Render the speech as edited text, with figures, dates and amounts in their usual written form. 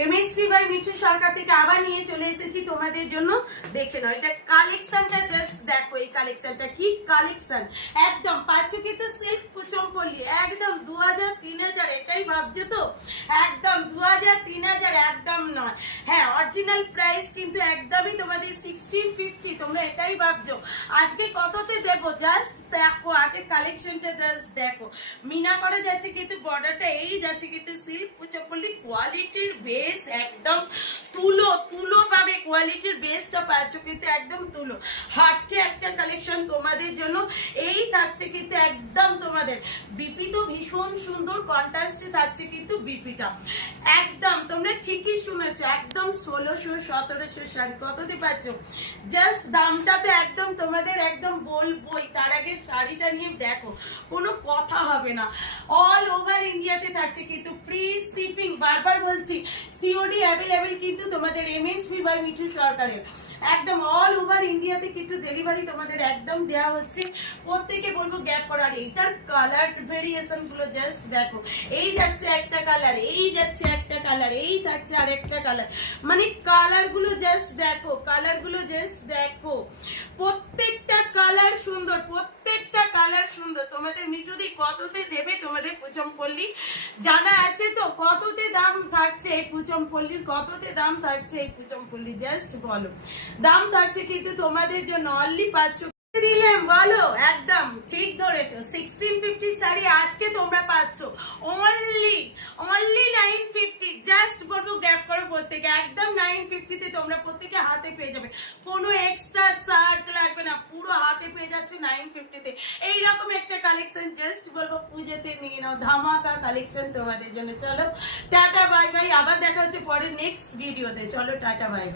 MSP by Mithu সরকার থেকে আবার নিয়ে চলে এসেছি তোমাদের জন্য। দেখে নাও এটা কালেকশনটা, জাস্ট দেখো এই কালেকশনটা কি কালেকশন। একদম পাচ্ছ কিন্তু সিল্ক পুচমপল্লি, একদম 2000-3000, এটাই ভাবছো তো? একদম 2000-3000 একদম নয়। হ্যাঁ, অরিজিনাল প্রাইস কিন্তু একদমই তোমাদের 1650। তোমরা এটাই ভাবছো আজকে কততে দেবো, জাস্ট দেখো আগে কালেকশনটা, জাস্ট দেখো। মিনা করা যাচ্ছে কিন্তু বর্ডারটা এই যাচ্ছে কিন্তু সিল্ক পুচমপল্লি, কোয়ালিটির বেস একদম তুলো তুলো পাবে, কোয়ালিটির বেসটা পাচ্ছ কিন্তু একদম তুলো। হাটকে একটা কালেকশন তোমাদের জন্য এই থাকছে কিন্তু একদম তোমাদের। বিপি তো ভীষণ সুন্দর কন্ট্রাস্টে থাকছে কিন্তু বিপিটা একদম, তোমরা ঠিকই শুনেছো, একদম 1600-1700 শাড়ি কততে পাচ্ছ। জাস্ট দামটা তো একদম তোমাদের একদম বলবোই, তার আগে শাড়িটা নিয়ে দেখো, কোনো কথা হবে না। অল ওভার ইন্ডিয়াতে থাকছে কিন্তু ফ্রি শিপিং, বারবার বলছি সিওডি অ্যাভেলেবেল কিন্তু তোমাদের এমএসপি বাই মিঠু সরকারের। একদম অল ওভার ইন্ডিয়াতে কিন্তু ডেলিভারি তোমাদের একদম দেওয়া হচ্ছে। প্রত্যেকে বলবো গ্যাপ করার, এইটার কালার ভেরিয়েশন গুলো জাস্ট দেখো। এই যাচ্ছে একটা কালার, এই যাচ্ছে একটা কালার, এই থাকছে আরেকটা কালার, মানে কালার গুলো জাস্ট দেখো, কালার গুলো জাস্ট দেখো। প্রত্যেকটা কালার সুন্দর, প্রত্যেকটা কালার সুন্দর। তোমাদের মিঠুদি কততে দেবে তোমাদের পুচমপল্লি জানা আছে তো? কততে দাম থাকছে এই পুচমপল্লির, কততে দাম থাকছে এই পুচমপল্লি, জাস্ট বলো। দাম থাকছে কিন্তু তোমাদের জন্য অনলি পাচ্ছ দিলাম, বলো একদম ঠিক ধরেছো। 1650 শাড়ি আজকে তোমরা পাচ্ছ অনলি 950। জাস্ট বলবো গ্যাপ করো প্রত্যেকে, একদম 950 তে তোমরা প্রত্যেকে হাতে পেয়ে যাবে, কোনো এক্সট্রা চার্জ লাগবে না, পুরো হাতে পেয়ে যাচ্ছ 950 তে। এইরকম একটা কালেকশন জাস্ট বলবো পুজোতে নিয়ে নাও, ধামাকা কালেকশন তোমাদের জন্য। চলো টাটা বাই বাই, আবার দেখা হচ্ছে পরে নেক্সট ভিডিওতে। চলো টাটা বাই।